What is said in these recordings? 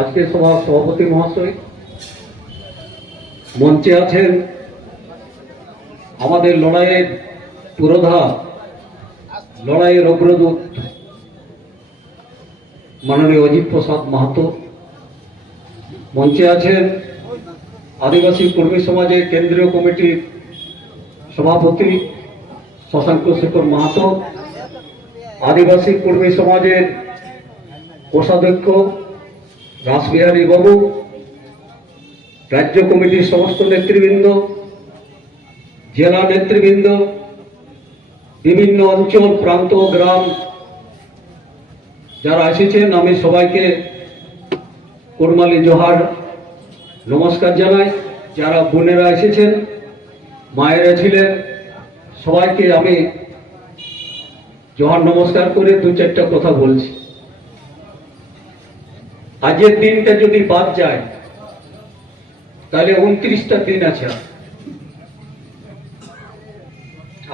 আজকে সভার সভাপতি মহাশয়, মঞ্চে আছেন আমাদের লড়াইয়ের পুরোধা, লড়াইয়ের অগ্রদূত মাননীয় অজিত প্রসাদ মাহাতো। মঞ্চে আছেন আদিবাসী কর্মী সমাজের কেন্দ্রীয় কমিটির সভাপতি শশাঙ্ক শেখর মাহাতো, আদিবাসী কর্মী সমাজের কোষাধ্যক্ষ রাসবিহারী বাবু, রাজ্য কমিটির সমস্ত নেতৃবৃন্দ, জেলা নেতৃবৃন্দ, বিভিন্ন অঞ্চল, প্রান্ত গ্রাম যারা এসেছেন, আমি সবাইকে কোরমালি জোহার নমস্কার জানাই। যারা বোনেরা এসেছেন, মায়েরা ছিলেন, সবাইকে আমি জোহার নমস্কার করে দু চারটা কথা বলছি। আজকের দিনটা যদি বাদ যায়, তাহলে উনত্রিশটা দিন আছে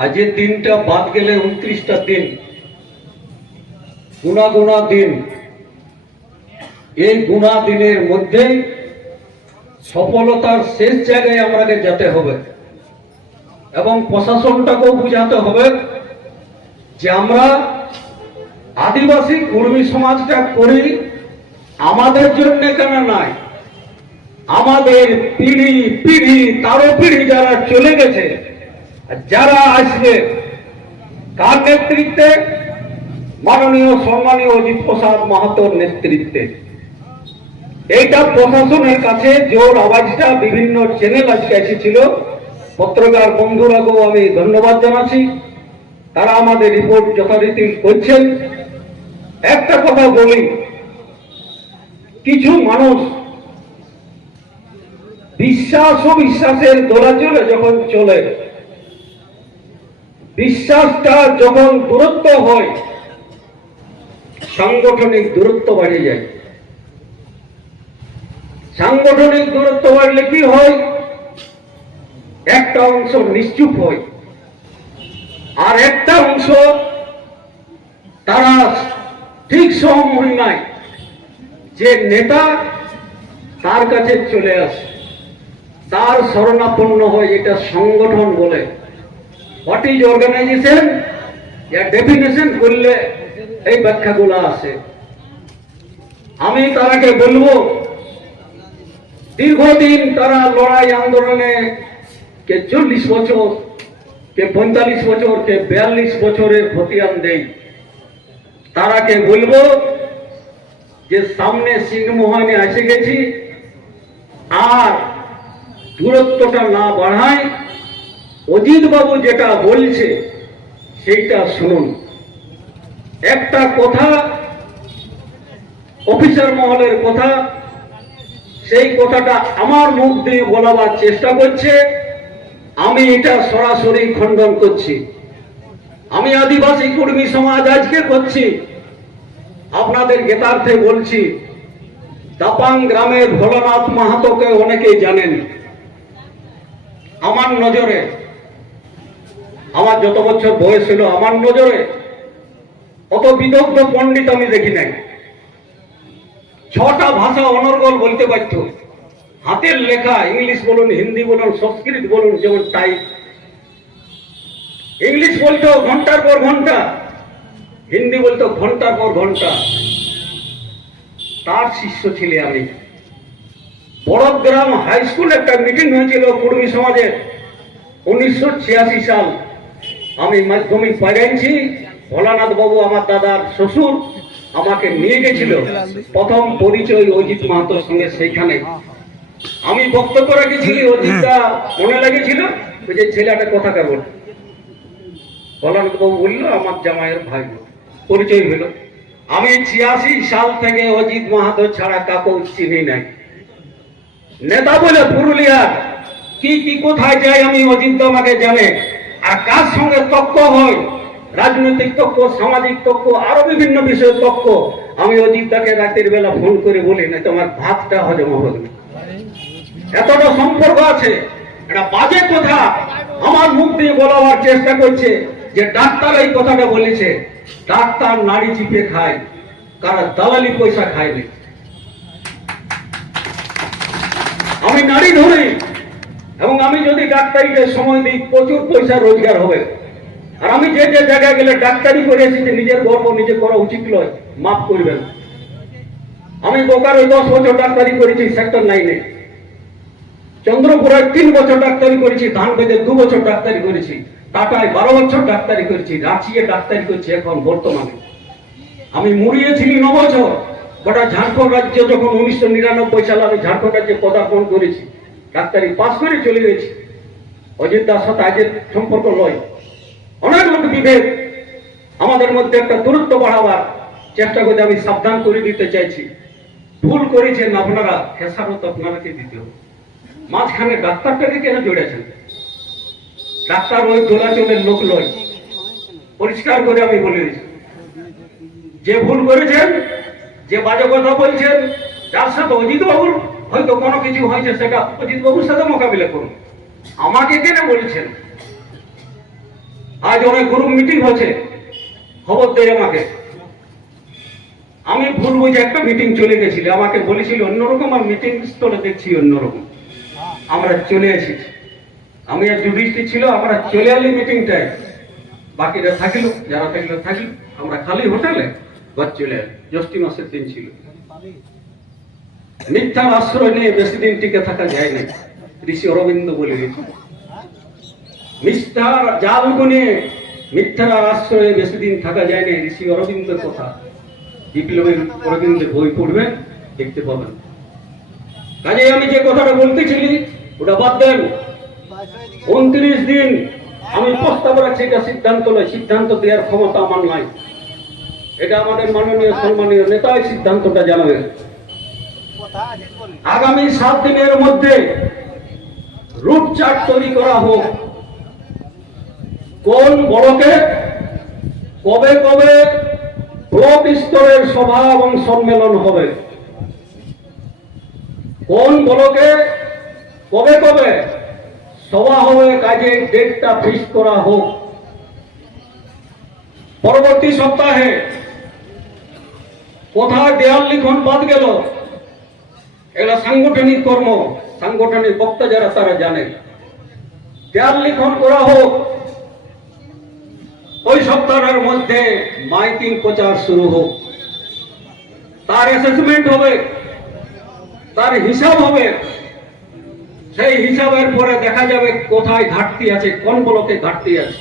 আজের দিনটা বাদ গেলে উনত্রিশটা দিন, গুণা গুণা দিন। এই গুণা দিনের মধ্যেই সফলতার শেষ জায়গায় আমাদের যেতে হবে। এবং প্রশাসনটাকেও বুঝাতে হবে যে আমরা আদিবাসী কর্মী সমাজটা করি আমাদের জন্য কেন নয় আমাদের পিঢ়ি পিঢ়ি তারও পিঢ়ি যারা চলে গেছে, যারা আসবে, কার নেতৃত্বে? মাননীয়, সম্মানীয় অজিত প্রসাদ মাহাতোর নেতৃত্বে। এইটা প্রশাসনের কাছে জোর আওয়াজটা বিভিন্ন চ্যানেল আজকে এসেছিল। পত্রকার বন্ধুরাকেও আমি ধন্যবাদ জানাচ্ছি। তারা আমাদের রিপোর্ট যথারীতি করছেন। একটা কথা বলি কিছু মানুষ বিশ্বাস ও বিশ্বাসের দোলাচলে যখন চলে, বিশ্বাসটা যখন দূরত্ব হয়, সাংগঠনিক দূরত্ব বাড়িয়ে যায়। সাংগঠনিক দূরত্ব বাড়লে কি হয়? একটা অংশ নিশ্চুপ হয়। আর একটা অংশ তারা ঠিক সমন্বয় যে নেতা তার কাছে চলে আসে, তার শরণাপন্ন হয় এটা সংগঠন বলে। হোয়াট ইজ অর্গানাইজেশন এর ডেফিনেশন করলে এই ব্যাখ্যাগুলো আসে আমি তারাকে বলব, দীর্ঘদিন তারা লড়াই আন্দোলনে কে চল্লিশ বছর, কে পঁয়তাল্লিশ বছর, কে বিয়াল্লিশ বছরের খতিয়ান দেয়। তারাকে বলব যে সামনে সিংহমোহনে এসে গেছি, আর দূরত্বটা না বাড়ায় অজিত বাবু যেটা বলছে, সেইটা শুনুন। একটা কথা, অফিসার মহলের কথা, সেই কথাটা আমার মুখ দিয়ে বলাবার চেষ্টা করছে, আমি এটা সরাসরি খণ্ডন করছি। আমি আদিবাসী কর্মী সমাজ আজকে করছি। আপনাদের জ্ঞাতার্থে বলছি, দাপাং গ্রামের ভোলানাথ মাহাতোকে অনেকেই জানেন। আমার নজরে, আমার যত বছর বয়স ছিল আমার নজরে অত বিদগ্ধ পণ্ডিত আমি দেখি নাই। ছটা ভাষা অনর্গল বলতে পারত হাতের লেখা ইংলিশ বলুন, হিন্দি বলুন, সংস্কৃত বলুন, যেমন টাইপ। ইংলিশ বলতো ঘণ্টার পর ঘণ্টা হিন্দি বলতো ঘণ্টার পর ঘণ্টা। তার শিষ্য ছিলে আমি। বড়গ্রাম হাই স্কুল একটা মিটিং হয়েছিল কর্মী সমাজের উনিশশো ছিয়াশি সাল। আমি মাধ্যমিক পাইছি ভোলানাথ বাবু আমার দাদার শ্বশুর আমাকে নিয়ে গেছিল। প্রথম পরিচয় অজিত মাহাতোর সঙ্গে সেইখানে। আমি বক্তব্য রেখেছিলি অজিতটা মনে লেগেছিল যে ছেলেটা কথা কেবল। ভোলানাথ বাবু বলল, আমার জামাইয়ের ভাই। পরিচয় হলো আমি ছিয়াশি সাল থেকে অজিত মাহাতো ছাড়া কাকু চিনি নাই। নেতা বলে পুরুলিয়ার, কি কি কোথায় যায় আমি অজিত আমাকে জানে। আর কার সঙ্গে তক্ক হয়? রাজনৈতিক তক্ক, সামাজিক তক্ক, আরও বিভিন্ন বিষয়ের তক্ক। আমি অজিত দাকে রাতের বেলা ফোন করে বলি, না, তোমার ভাতটা হজম হবে এতটা সম্পর্ক আছে। এটা বাজে কথা আমার মুখ দিয়ে বলাবার চেষ্টা করছে যে ডাক্তার এই কথাটা বলেছে। ডাক্তার নারী চিপে খায়, কারা দালালি পয়সা খায়নি আমি নারী ধরি এবং আমি যদি ডাক্তারিকে সময় দিই, প্রচুর পয়সা রোজগার হবে। আর আমি যে যে জায়গায় গেলে ডাক্তারি করে এসেছি, নিজের গর্ব নিজে করা উচিত নয়, মাফ করবেন। আমি বোকারোয় দশ বছর ডাক্তারি করেছি, সেক্টর নাইনে। চন্দ্রপুরায় তিন বছর ডাক্তারি করেছি ধানবেদে দু বছর ডাক্তারি করেছি। টাটায় বারো বছর ডাক্তারি করেছি, রাঁচিয়ে ডাক্তারি করছি এখন বর্তমানে। আমি মুড়িয়েছিলি ন বছর, গোটা ঝাড়খণ্ড রাজ্য যখন উনিশশো নিরানব্বই সালে আমি ঝাড়খণ্ড রাজ্যে পদার্পণ করেছি, ডাক্তারি পাস করে চলে গেছি। অজিত দাস সাথে আজের সম্পর্ক নয়। অনেক লোক বিভেদ। আমাদের মধ্যে একটা দূরত্ব বাড়াবার চেষ্টা করে আমি সাবধান করে দিতে চাইছি। ভুল করেছেন আপনারা, খেসারত আপনারাকে দিতে হবে। মাঝখানে ডাক্তারটাকে কেন জড়েছেন? ডাক্তার ওই দোলাচলের লোক নয়। পরিষ্কার করে আমি বলে দিচ্ছি। যে ভুল করেছেন, যে বাজে কথা বলছেন, যার সাথে অজিত বাবুর হয়তো কোনো কিছু হয়েছে, সেটা অজিত বাবুর সাথে মোকাবিলা করুন। আমাকে কেন বলছেন? আজ অনেক গ্রুপ মিটিং হচ্ছে খবর দেয় আমাকে। আমি ভুল বুঝে একটা মিটিং চলে গেছিল। আমাকে বলেছিল, অন্যরকম আর মিটিং স্থলে দেখছি অন্যরকম। আমরা চলে এসেছি। আমি আর জুডিশটি ছিল, আমরা চলে এলি মিটিংটায় বাকিরা থাকল, যারা থাকল থাকল আমরা খালি হোটেলে ঘর চলে জ্যৈষ্ঠী মাসের দিন ছিল। মিথ্যার আশ্রয় নিয়ে বেশি দিন টিকে থাকা যায় না ঋষি অরবিন্দ বলে মিথ্যার মিথ্যার আশ্রয়ে বেশি দিন থাকা যায় না ঋষি অরবিন্দের কথা। বিপ্লবের অরবিন্দের বই পড়বেন দেখতে পাবেন। কাজে আমি যে কথাটা বলতেছিলি, ওটা বাদ দেন। উনত্রিশ দিন আমি প্রস্তাব রাখছি, এটা সিদ্ধান্ত নয়, সিদ্ধান্ত দেওয়ার ক্ষমতা আমার নাই। এটা আমাদের মাননীয়, সম্মানীয় নেতাই সিদ্ধান্তটা জানাবে। আগামী সাত দিনের মধ্যে রুট চার্ট তৈরি করা হোক। কোন বড়কে? কবে কবে? ব্লক স্তরের সভা এবং সম্মেলন হবে। কোন ব্লকে কবে কবে? সভা কাজে ডেটটা ফিক্স করা হোক। পরবর্তী সপ্তাহে কোথায় দেয়াল লিখন বাদ গেল এগুলা সাংগঠনিক কর্ম, সাংগঠনিক বক্তা যারা তারা জানে। দেয়াল লিখন করা হোক। ওই সপ্তাহের মধ্যে মাইকিং প্রচার শুরু হোক। তার অ্যাসেসমেন্ট হবে, তার হিসাব হবে। সেই হিসাবের পরে দেখা যাবে কোথায় ঘাটতি আছে, কোন ব্লকে ঘাটতি আছে।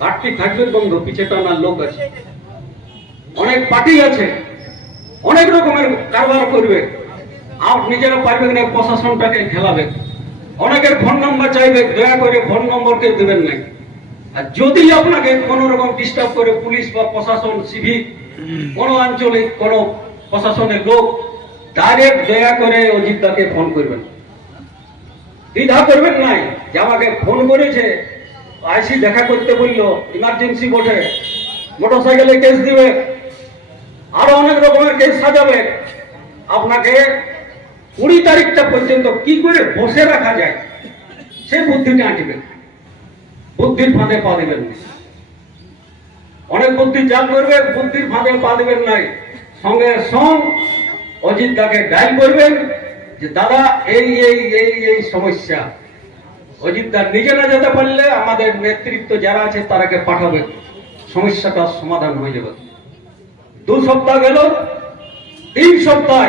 ঘাটতি থাকবে বন্ধু, পিছে টানার লোক আছে। অনেক পার্টি আছে, অনেক রকমের কারবার করবে। আর নিজেরা পারবে না প্রশাসনটাকে খেলাবে। অনেকের ফোন নম্বর চাইবে, দয়া করে ফোন নম্বর নম্বরকে দেবেন না আর যদি আপনাকে কোন রকম ডিস্টার্ব করে পুলিশ বা প্রশাসন, সিভিক, কোন আঞ্চলিক, কোন প্রশাসনের লোক ডাইরেক্ট দয়া করে অজিতদাকে ফোন করবেন। দ্বিধা করবেন নাই। যে আমাকে ফোন করেছে, আইসি দেখা করতে বলল ইমার্জেন্সি বটে মোটরসাইকেলে কেস দিবে। আরও অনেক রকমের কেস সাজাবে। আপনাকে কুড়ি তারিখটা পর্যন্ত কি করে বসে রাখা যায়, সে বুদ্ধিটা আঁটবেন বুদ্ধির ফাঁদে পা দেবেন। অনেক বুদ্ধি যা করবে, বুদ্ধির ফাঁদে পা দেবেন নাই। সঙ্গে সঙ্গ অজিত দাকে ডাইল করবেন। যে দাদা, এই এই এই এই সমস্যা। অজিত দা নিজে না যেতে পারলে আমাদের নেতৃত্ব যারা আছে তারাকে পাঠাবে। সমস্যাটা সমাধান হয়ে যাবে। দু সপ্তাহ গেল, তিন সপ্তাহ।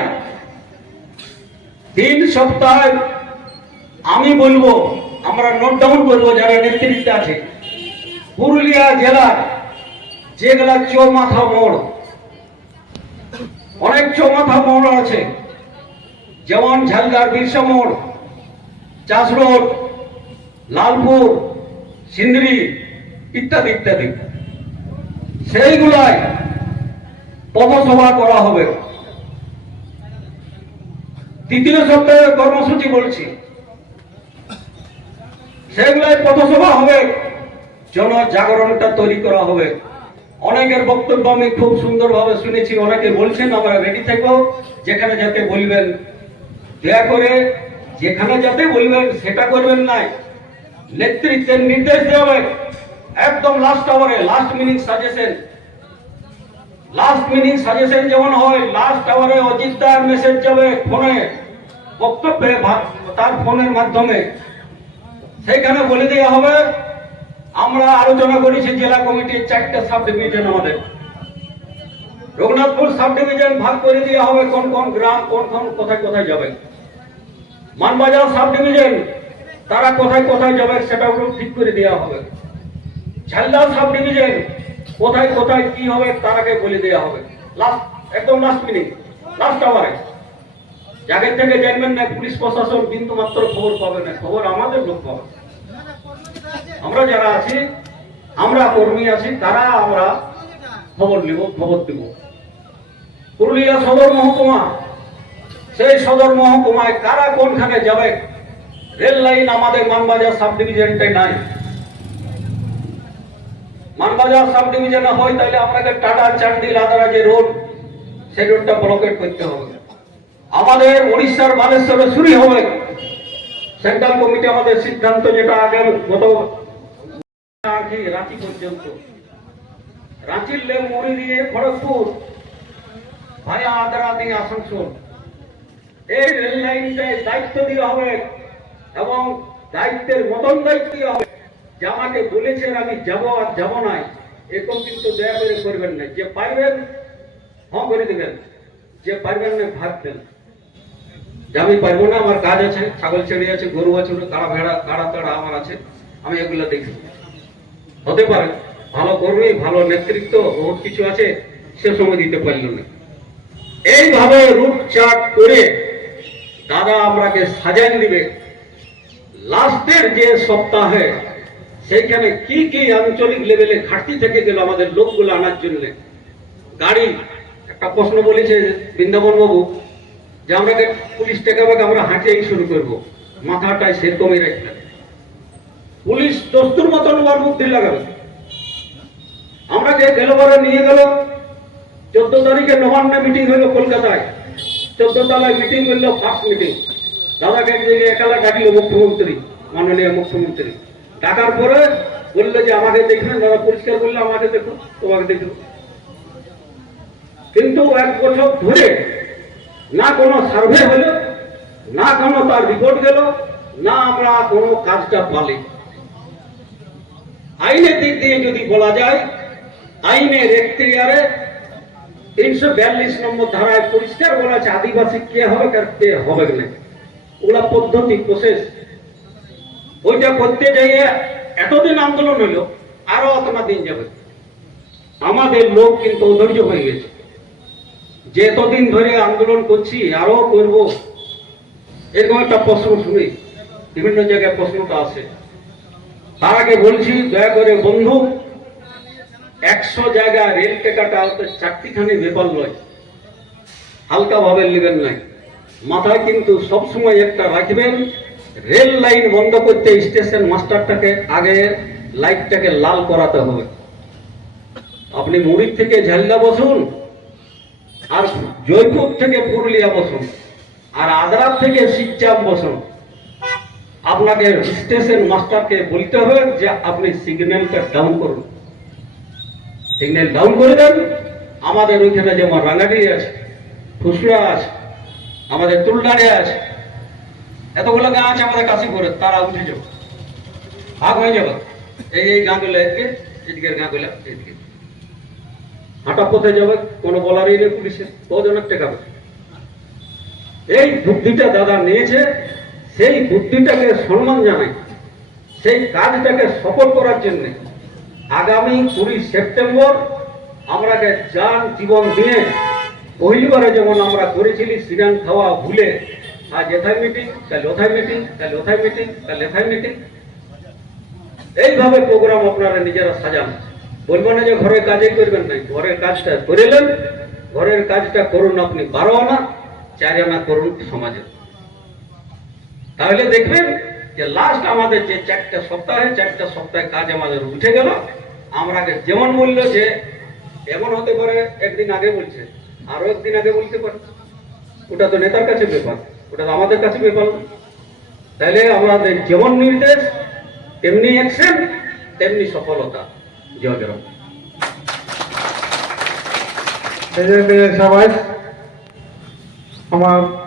তিন সপ্তাহ আমি বলব, আমরা নোট ডাউন করব যারা নেতৃত্বে আছে। পুরুলিয়া জেলার যেগুলা চৌমাথা মোড়। অনেক চৌমাথা মোড় আছে। যেমন ঝালদার বিরসা মোড় চাষ রোড লালপুর, সিন্দ্রি ইত্যাদি ইত্যাদি। সেইগুলায় পথসভা করা হবে। তৃতীয় সপ্তাহে কর্মসূচি বলছি। সেগুলাই পথসভা হবে, জনজাগরণটা তৈরি করা হবে। অনেকের বক্তব্য আমি খুব সুন্দরভাবে শুনেছি, অনেকে বলছেন, আমরা রেডি থাকব, যেখানে যাতে বলবেন দয়া করে যেখানে যাতে বলবেন, সেটা করবেন নাই। নেতৃত্বের নির্দেশ দেওয়া একদম last আওয়ারে last minute suggestion last minute suggestion যেমন হয় লাস্ট আওয়ারে অজিতদার মেসেজ যাবে ফোনে, বক্তব্যে তার ফোনের মাধ্যমে। সেইখানে বলে দেওয়া হবে, আমরা আলোচনা করেছি জেলা কমিটির চারটে সাব ডিভিশন আমাদের। রঘুনাথপুর সাব ডিভিশন ভাগ করে দেওয়া হবে, কোন কোন গ্রাম কোন কোন কোথায় কোথায় যাবে। মানবাজার সাব ডিভিশন তারা কোথায় কোথায় যাবে সেটাও ঠিক করে দেওয়া হবে। ঝালদা সাব ডিভিশন কোথায় কোথায় কি হবে তারাকে বলে দেওয়া হবে। লাস্ট একদম লাস্ট মিনিট লাস্ট আওয়ারে যাদের থেকে জানবেন না, পুলিশ প্রশাসন বিন্দু মাত্র খবর পাবে না, খবর আমাদের লোক পাবে। আমরা যারা আছি, আমরা কর্মী আছি, তারা আমরা খবর নিব, খবর দিব। পুরুলিয়া সদর মহকুমা সেই সদর মহকুমায় কারা কোনখানে যাবে? রেল লাইন আমাদের মানবাজার সাব ডিভিশনটাই নাই। মানবাজার সাব ডিভিশনে হয় তাহলে আপনাকে টাটা চান্ডিল আদারা যে রোড, সেই রোডটা ব্লকেট করতে হবে। আমাদের উড়িষ্যার বালেশ্বরে শুরু হবে। সেন্ট্রাল কমিটি আমাদের সিদ্ধান্ত যেটা আগে গত রাঁচি পর্যন্ত। রাঁচির লে মুড়ি দিয়ে খড়গপুর, ভায়া আদারা দিয়ে আসানসোল। এই দায়িত্ব দেওয়া হবে এবং দায়িত্বের মতন দায়িত্ব দেওয়া হবে। যে আমাকে বলেছেন আমি যাব আর যাব নাই এরকম কিন্তু দয়া করে করবেন না। যে পারবেন হ্যাঁ করে দেবেন। যে পারবেন না, ভাগ দেন। যে আমি পারব না, আমার কাজ আছে, ছাগল ছেড়ে আছে গরু আছে কাড়া ভেড়া, কাড়া তাড়া আমার আছে, আমি এগুলো দেখি। হতে পারে, ভালো কর্মী, ভালো নেতৃত্ব, বহুত কিছু আছে, সে সময় দিতে পারল না। এইভাবে রুট চার্ট করে দাদা আমরাকে সাজান দিবে। লাস্টের যে সপ্তাহে, সেইখানে কি কি আঞ্চলিক লেভেলে ঘাটতি থেকে গেল আমাদের লোকগুলো আনার জন্য। গাড়ি, একটা প্রশ্ন বলেছে বৃন্দাবন বাবু, যে আমরাকে পুলিশ টেকাবাকে আমরা হাঁটিয়েই শুরু করব। মাথাটায় সেরকমই রাখবেন পুলিশ দস্তুর মতন ওর বুদ্ধি লাগাবে। আমরা যে গেলবারে নিয়ে গেল, চোদ্দ তারিখে নবান্নে মিটিং হইল কলকাতায়। চোদ্দ তলায় মিটিং হইল ফার্স্ট মিটিং দাদাকে একদিকে একালা ডাকিল মুখ্যমন্ত্রী, মাননীয় মুখ্যমন্ত্রী। ডাকার পরে বলল যে, আমাকে দেখবেন দাদা পরিষ্কার করলে আমাকে দেখুন, তোমাকে দেখুন। কিন্তু এক বছর ধরে না কোনো সার্ভে হলো, না কোনো তার রিপোর্ট গেল, না আমরা কোনো কাজটা পালি। আইনের দিক দিয়ে যদি বলা যায়, আইনের এখতিয়ারে তিনশো বিয়াল্লিশ নম্বর ধারায় পরিষ্কার বলা আছে, আদিবাসী কে হবে আর কে হবে না। ওগুলা পদ্ধতি প্রসেস ওইটা করতে যাইয়ে এতদিন আন্দোলন হইল, আরও অতনা দিন যাবে। আমাদের লোক কিন্তু অধৈর্য হয়ে গেছে। যে এতদিন ধরে আন্দোলন করছি, আরও করব। এরকম একটা প্রশ্ন শুনি, বিভিন্ন জায়গায় প্রশ্নটা আসে। তার আগে বলছি, দয়া করে বন্ধু একশো জায়গা রেল টেকাটা চারটিখানি ব্যাপার নয় হালকা ভাবে নেবেন নাই। মাথায় কিন্তু সব সময় একটা রাখবেন, রেল লাইন বন্ধ করতে স্টেশন মাস্টারটাকে আগে লাইটটাকে লাল করাতে হবে। আপনি মুড়ির থেকে ঝালদা বসুন, আর জয়পুর থেকে পুরুলিয়া বসুন, আর আদ্রার থেকে শিবচাপ বসুন। আপনাকে স্টেশন মাস্টারকে বলতে হবে যে আপনি সিগন্যালটা ডাউন করুন। সিগন্যাল ডাউন করে দেন। আমাদের ওইখানে যেমন রাঙ্গাটি আছে ফুসুরা আছে, আমাদের তুলডারে আছে, এতগুলো গাঁ আছে আমাদের করে তারা উঠে যাবে। ভাগ হয়ে যাবে। এই এই গাঁগুলো এদিকে এদিকের গাঁগুলো এদিকে। হাঁটা পথে যাবে, কোনো বলারই নেই পুলিশে কজনের টেকাবে এই বুদ্ধিটা দাদা নিয়েছে, সেই বুদ্ধিটাকে সম্মান জানাই সেই কাজটাকে সফল করার জন্য। আগামী কুড়ি সেপ্টেম্বর আমরাকে যান জীবন দিয়ে পহিলিবারে যেমন আমরা করেছিলি সিরান খাওয়া ভুলে, আজ এথায় মিটিং কাল ওথায় মিটিং কাল ওথায় মিটিং কাল এথায় মিটিং এইভাবে প্রোগ্রাম আপনারা নিজেরা সাজান। বলব না যে ঘরের কাজই করবেন না ঘরের কাজটা করিলেন ঘরের কাজটা করুন আপনি, বারো আনা, চার আনা করুন সমাজে। তাহলে দেখবেন যে লাস্ট আমাদের যে চারটা সপ্তাহে চারটা সপ্তাহে কাজ আমাদের উঠে গেল। আমরা যেমন বলল যে, এমন হতে পারে, একদিন আগে বলছে। আরও একদিন আগে বলতে পারে। ওটা তো নেতার কাছে ব্যাপার। ওটা তো আমাদের কাছে ব্যাপার। তাহলে আমাদের যেমন নির্দেশ, তেমনি অ্যাকশন তেমনি সফলতা। জয় সবাই, আমার